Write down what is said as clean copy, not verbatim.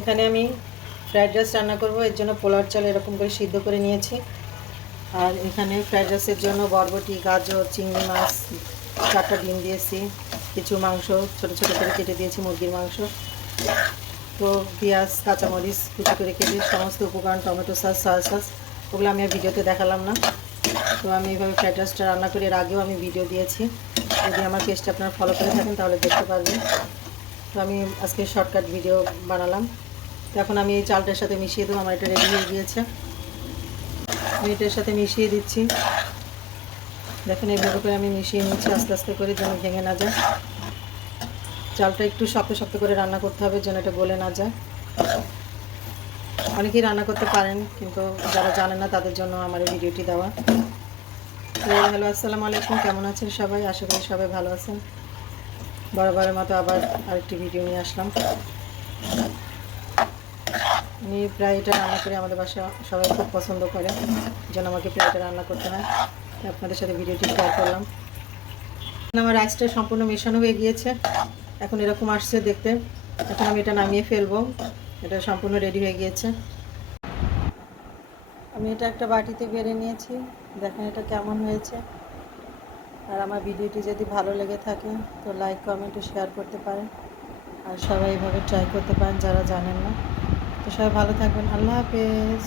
এখানে আমি fried rice রান্না করব, এর জন্য পোলার চাল এরকম করে সিদ্ধ করে নিয়েছি। আর এখানে ফ্রাইড রাইসের জন্য বরবটি, গাজর, চিংড়ি মাছ, 4টা ডিম দিয়েছি, কিছু মাংস ছোটো ছোটো করে কেটে দিয়েছি, মুরগির মাংস, তো পেঁয়াজ, কাঁচামরিচ কুচি করে কেটে, সমস্ত উপকরণ, টমেটো সস, সয়া সস, ওগুলো আমি আর ভিডিওতে দেখালাম না। তো আমি এইভাবে ফ্রাইড রাইসটা রান্না করি, এর আগেও আমি ভিডিও দিয়েছি, যদি আমার পেজটা আপনারা ফলো করে থাকেন তাহলে দেখতে পারবেন। তো আমি আজকে শর্টকাট ভিডিও বানালাম। তো এখন আমি এই চালটার সাথে মিশিয়ে দেবো, আমার এটা রেডি হয়ে গিয়েছে। আমি এটার সাথে মিশিয়ে দিচ্ছি, দেখুন এইভাবে করে আমি মিশিয়ে নিচ্ছি আস্তে আস্তে করে, যেন ভেঙে না যায়। চালটা একটু শক্ত শক্ত করে রান্না করতে হবে, যেন এটা গলে না যায়। অনেকেই রান্না করতে পারেন, কিন্তু যারা জানেন না তাদের জন্য আমার এই ভিডিওটি দেওয়া। তো হ্যালো, আসসালামু আলাইকুম, কেমন আছেন সবাই? আশা করি সবাই ভালো আছেন। বরাবরের মতো আবার আরেকটি ভিডিও নিয়ে আসলাম। আমি প্রায় এটা রান্না করে, আমাদের বাসা সবাই খুব পছন্দ করে, যেন আমাকে প্রায় এটা রান্না করতে হয়। আপনাদের সাথে ভিডিওটি শেয়ার করলাম। আমার রাইসটা সম্পূর্ণ মেশানো হয়ে গিয়েছে, এখন এরকম আসছে দেখতে। এখন আমি এটা নামিয়ে ফেলবো, এটা সম্পূর্ণ রেডি হয়ে গিয়েছে। আমি এটা একটা বাটিতে বেড়ে নিয়েছি, দেখেন এটা কেমন হয়েছে। আর আমার ভিডিওটি যদি ভালো লেগে থাকে তো লাইক, কমেন্ট ও শেয়ার করতে পারেন, আর সবাই এভাবে ট্রাই করতে পারেন যারা জানেন না। তো সবাই ভালো থাকবেন, আল্লাহ হাফেজ।